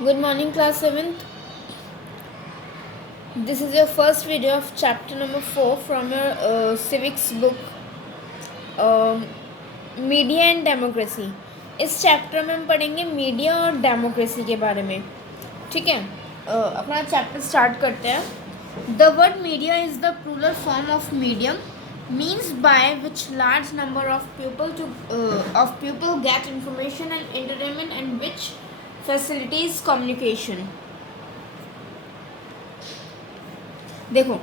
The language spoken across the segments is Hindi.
Good morning, class 7th. This is your first video of chapter number 4 from your civics book, media and democracy. इस चैप्टर में हम पढ़ेंगे मीडिया और डेमोक्रेसी के बारे में। ठीक है, अपना चैप्टर स्टार्ट करते हैं। The word media is the plural form of medium means by which large number of people get information and entertainment and which facilitates communication। देखो,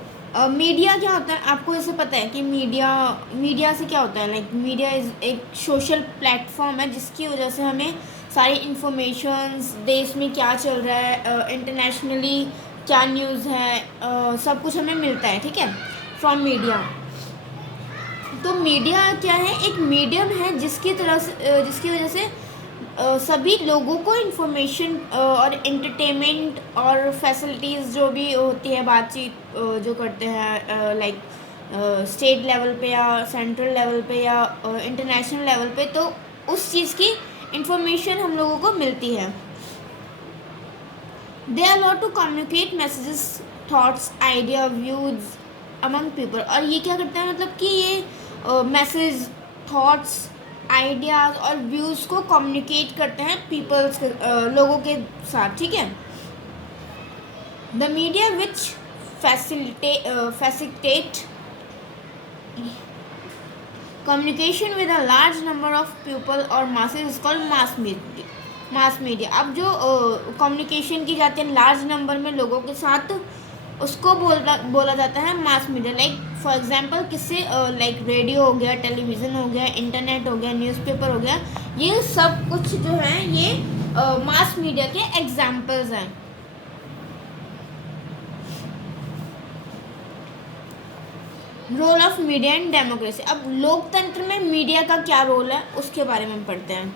मीडिया क्या होता है आपको ऐसे पता है कि मीडिया से क्या होता है। लाइक मीडिया इज़ एक सोशल प्लेटफॉर्म है जिसकी वजह से हमें सारी इन्फॉर्मेशंस, देश में क्या चल रहा है, इंटरनेशनली क्या न्यूज़ है, सब कुछ हमें मिलता है। ठीक है, फ्रॉम मीडिया। तो मीडिया क्या है, एक मीडियम है जिसकी वजह से सभी लोगों को इन्फॉर्मेशन और एंटरटेनमेंट और फैसिलिटीज़ जो भी होती है, बातचीत जो करते हैं लाइक स्टेट लेवल पे या सेंट्रल लेवल पे या इंटरनेशनल लेवल पे, तो उस चीज़ की इंफॉर्मेशन हम लोगों को मिलती है। They are lot to communicate messages, thoughts, idea, views among people. और ये क्या करता है, मतलब कि ये मैसेज, थॉट्स, आइडियाज़ और व्यूज़ को कम्युनिकेट करते हैं पीपल्स के, लोगों के साथ। ठीक है, the media which facilitate communication with a large number of people और masses is called mass media. अब जो कम्युनिकेशन की जाती है लार्ज नंबर में लोगों के साथ, उसको बोला जाता है mass media. Like for example किससे, लाइक रेडियो हो गया, टेलीविज़न हो गया, इंटरनेट हो गया, न्यूज़पेपर हो गया, ये सब कुछ जो है ये मास मीडिया के एग्जांपल्स हैं। Role of media and democracy. अब लोकतंत्र में मीडिया का क्या रोल है उसके बारे में हम पढ़ते हैं।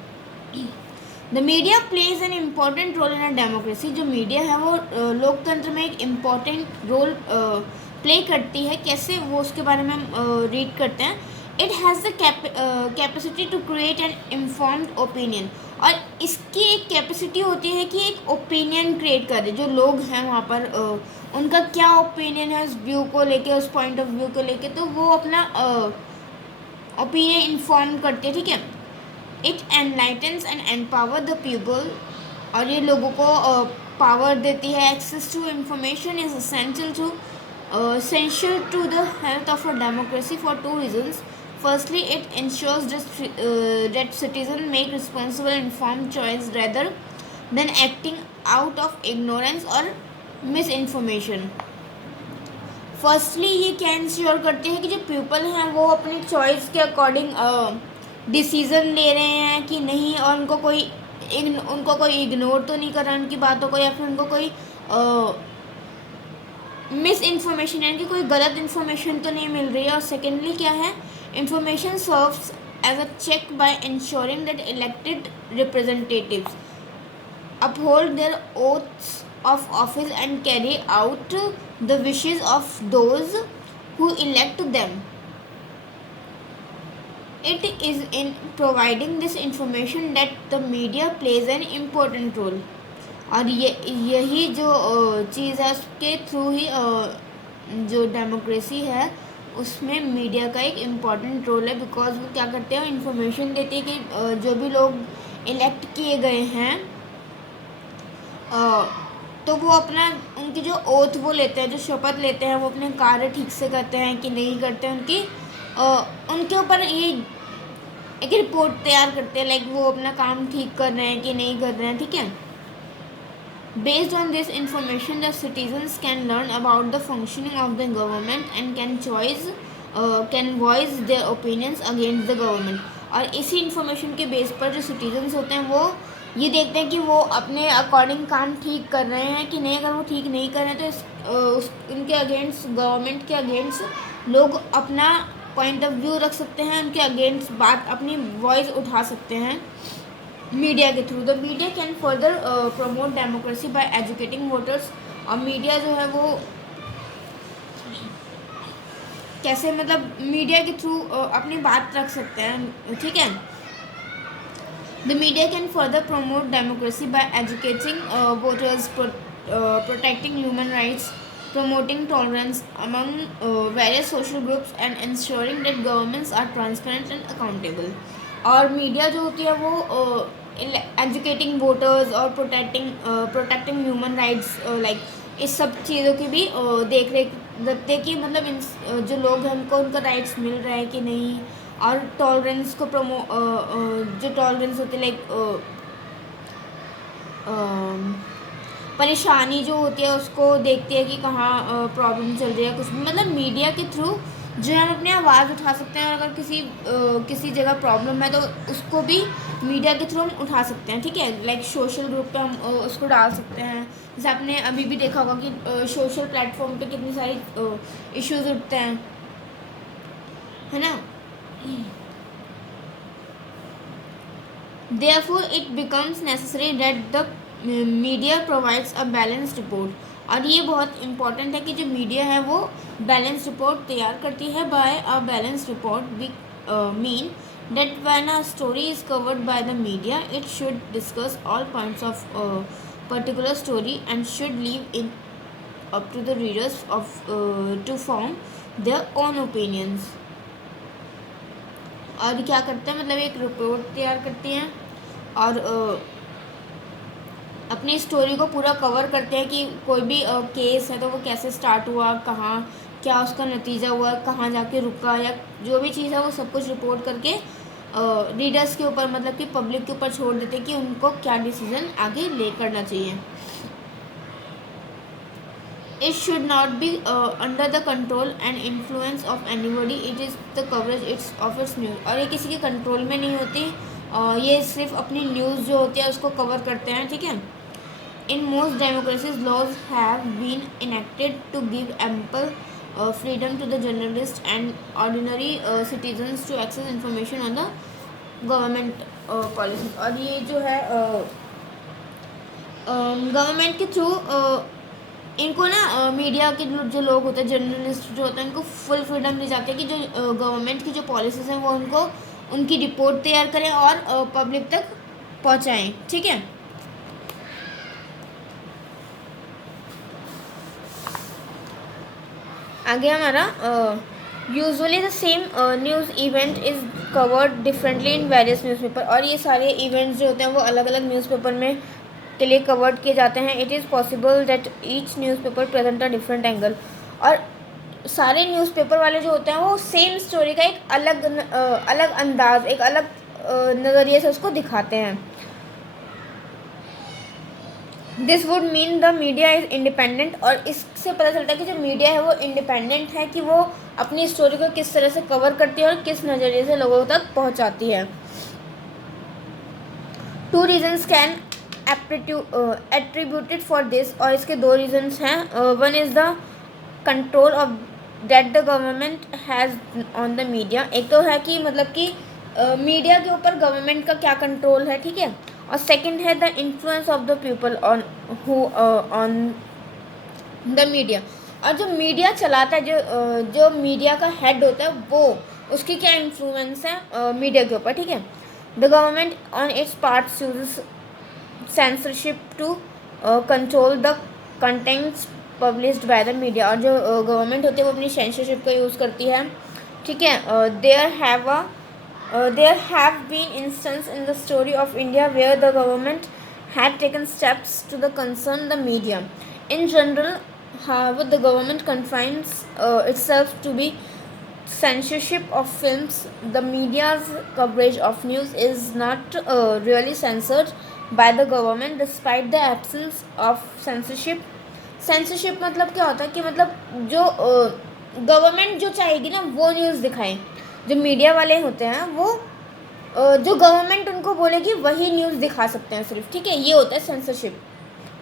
The media plays an important role in a democracy. जो मीडिया है वो लोकतंत्र में एक इम्पॉर्टेंट रोल प्ले करती है। कैसे, वो उसके बारे में हम रीड करते हैं। It has the capacity to create an informed opinion. और इसकी एक कैपेसिटी होती है कि एक ओपिनियन क्रिएट करे। जो लोग हैं वहाँ पर उनका क्या ओपिनियन है उस व्यू को लेके, उस पॉइंट ऑफ व्यू को लेके, तो वो अपना ओपिनियन इन्फॉर्म करते हैं। ठीक है, it enlightens and empower the people. और ये लोगों को पावर देती है। Access to information is essential to the health of a democracy for two reasons. Firstly, it ensures that citizens make responsible informed choice rather than acting out of ignorance or misinformation. Firstly ये क्या इंश्योर करते हैं कि जो पीपल हैं वो अपनी चॉइस के अकॉर्डिंग डिसीज़न ले रहे हैं कि नहीं, और उनको कोई इग्नोर तो नहीं कर रहा उनकी बातों को, या फिर उनको कोई मिस इन्फॉर्मेशन यानी कि कोई गलत इन्फॉर्मेशन तो नहीं मिल रही है। और सेकेंडली क्या है, information serves as a check by ensuring that elected representatives uphold their oaths of office and carry out the wishes of those who elect them. It is in providing this information that the media plays an important role. और यही जो चीज़ है उसके थ्रू ही जो डेमोक्रेसी है उसमें मीडिया का एक इम्पॉर्टेंट रोल है। बिकॉज वो क्या करते हैं, इन्फॉर्मेशन देते हैं कि जो भी लोग इलेक्ट किए गए हैं तो वो अपना उनकी जो ओथ वो लेते हैं, जो शपथ लेते हैं, वो अपने कार्य ठीक से करते हैं कि नहीं करते हैं, उनके ऊपर ये एक रिपोर्ट तैयार करते हैं। लाइक वो अपना काम ठीक कर रहे हैं कि नहीं कर रहे हैं। ठीक है, based on this information the citizens can learn about the functioning of the government and can voice their opinions against the government. और इसी इंफॉर्मेशन के बेस पर जो सिटीजन्स होते हैं वो ये देखते हैं कि वो अपने अकॉर्डिंग काम ठीक कर रहे हैं कि नहीं। अगर वो ठीक नहीं कर रहे हैं तो उनके अगेंस्ट, गवर्नमेंट के अगेंस्ट लोग अपना पॉइंट ऑफ व्यू रख सकते हैं, उनके अगेंस्ट बात, अपनी वॉइस उठा सकते हैं मीडिया के थ्रू। The media can further promote democracy by educating voters. और मीडिया जो है वो कैसे, मतलब मीडिया के थ्रू अपनी बात रख सकते हैं। ठीक है, The media can further promote democracy by educating voters, protecting human rights, promoting tolerance among various social groups, and ensuring that governments are transparent and accountable. और मीडिया जो होती है वो एजुकेटिंग वोटर्स और प्रोटेक्टिंग ह्यूमन राइट्स लाइक इस सब चीज़ों की भी देख रेख रखते हैं कि मतलब जो लोग हैं उनको उनका राइट्स मिल रहा है कि नहीं, और टॉलरेंस को जो टॉलरेंस होती है लाइक परेशानी जो होती है उसको देखती है कि कहाँ प्रॉब्लम चल रही है कुछ भी, मतलब मीडिया के थ्रू जो है हम अपनी आवाज़ उठा सकते हैं, और अगर किसी जगह प्रॉब्लम है तो उसको भी मीडिया के थ्रू हम उठा सकते हैं, ठीक है। लाइक सोशल ग्रुप पे हम उसको डाल सकते हैं, जैसे आपने अभी भी देखा होगा कि सोशल प्लेटफॉर्म पे कितनी सारी इश्यूज उठते हैं, है ना। Therefore, it becomes necessary that the media provides a balanced report. और ये बहुत इम्पॉर्टेंट है कि जो मीडिया है वो बैलेंस रिपोर्ट तैयार करती है। By a balance report we mean that when a story is covered by the media, it should discuss all points of a particular story and should leave it up to the readers to form their own opinions. और क्या करते हैं, मतलब एक रिपोर्ट तैयार करती हैं और अपनी स्टोरी को पूरा कवर करते हैं कि कोई भी केस है तो वो कैसे स्टार्ट हुआ, कहाँ क्या उसका नतीजा हुआ, कहाँ जाके रुका, या जो भी चीज़ है वो सब कुछ रिपोर्ट करके रीडर्स के ऊपर, मतलब कि पब्लिक के ऊपर छोड़ देते हैं कि उनको क्या डिसीजन आगे ले करना चाहिए। It should not be under the control and influence of anybody. It is the coverage of its news. और ये किसी के कंट्रोल में नहीं होती, ये सिर्फ अपनी न्यूज़ जो होती है उसको कवर करते हैं, ठीक है। In most democracies, laws have been enacted to give ample freedom to the journalists and ordinary citizens to access information on the government policies. और ये जो है गवर्नमेंट के थ्रू इनको ना मीडिया के जो लोग होते हैं, जर्नलिस्ट जो होते हैं, इनको फुल फ्रीडम दी जाती है कि जो गवर्नमेंट की जो पॉलिसीज़ हैं वो उनको उनकी रिपोर्ट तैयार करें और पब्लिक तक पहुंचाएं, ठीक है। आगे हमारा usually the same news event is covered differently in various newspaper. और ये सारे इवेंट्स जो होते हैं वो अलग अलग न्यूज़पेपर में के लिए कवर्ड किए जाते हैं। It is possible that each newspaper present a different angle. और सारे न्यूज़पेपर वाले जो होते हैं वो सेम स्टोरी का एक अलग अंदाज, एक अलग नज़रिए से उसको दिखाते हैं। This would mean the media is independent. और इससे पता चलता है कि जो मीडिया है वो इंडिपेंडेंट है, कि वो अपनी स्टोरी को किस तरह से कवर करती है और किस नज़रिए से लोगों तक पहुंचाती है। Two reasons can attributed for this, और इसके दो रीजन्स हैं। One is the control of that the government has on the media. एक तो है कि मतलब कि मीडिया के ऊपर गवर्नमेंट का क्या कंट्रोल है, ठीक है। और सेकंड है the influence of the people on the media. और जो मीडिया चलाता है, जो मीडिया का हेड होता है, वो उसकी क्या इन्फ्लुएंस है मीडिया के ऊपर, ठीक है। The government on its parts uses censorship to control the contents published by the media। और जो गवर्नमेंट होती है वो अपनी सेंसरशिप का यूज़ करती है, ठीक है। there have been instances in the story of India where the government had taken steps to the concern the media. In general, however, the government confines itself to be censorship of films. The media's coverage of news is not really censored by the government despite the absence of censorship. censorship मतलब क्या होता है कि मतलब जो गवर्नमेंट जो चाहेगी ना वो न्यूज़ दिखाएं। जो मीडिया वाले होते हैं वो जो गवर्नमेंट उनको बोलेगी वही न्यूज़ दिखा सकते हैं सिर्फ, ठीक है। ये होता है सेंसरशिप।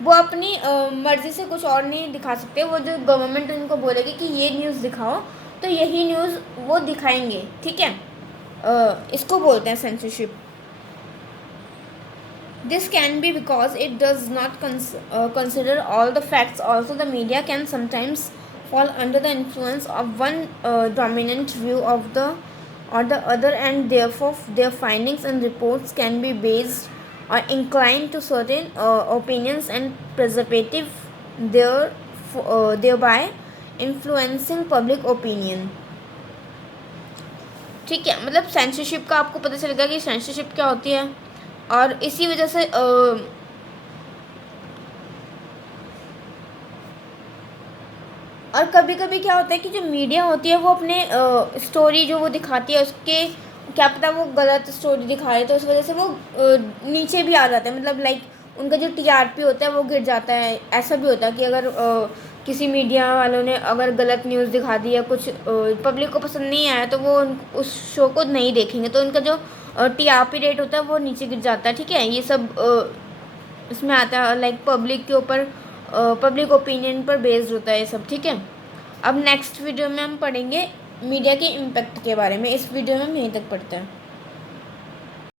वो अपनी मर्ज़ी से कुछ और नहीं दिखा सकते। वो जो गवर्नमेंट उनको बोलेगी कि ये न्यूज़ दिखाओ तो यही न्यूज़ वो दिखाएंगे, ठीक है। इसको बोलते हैं censorship. This can be because it does not consider all the facts. Also, the media can sometimes fall under the influence of one dominant view of the or the other, and therefore their findings and reports can be based or inclined to certain opinions and preservative there thereby influencing public opinion. ठीक है, मतलब सेंसरशिप का आपको पता चलेगा कि सेंसरशिप क्या होती है, और इसी वजह से और कभी कभी क्या होता है कि जो मीडिया होती है वो अपने स्टोरी जो वो दिखाती है उसके क्या पता वो गलत स्टोरी दिखा रहे, तो उस वजह से वो नीचे भी आ जाता है, मतलब लाइक उनका जो टीआरपी होता है वो गिर जाता है। ऐसा भी होता है कि अगर किसी मीडिया वालों ने अगर गलत न्यूज़ दिखा दी या कुछ पब्लिक को पसंद नहीं आया तो वो उस शो को नहीं देखेंगे, तो उनका जो टीआरपी रेट होता है वो नीचे गिर जाता है। ठीक है, ये सब इसमें आता है, लाइक पब्लिक के ऊपर पब्लिक ओपिनियन पर बेस्ड होता है ये सब। ठीक है, अब नेक्स्ट वीडियो में हम पढ़ेंगे मीडिया के इम्पैक्ट के बारे में। इस वीडियो में हम यहीं तक पढ़ते हैं।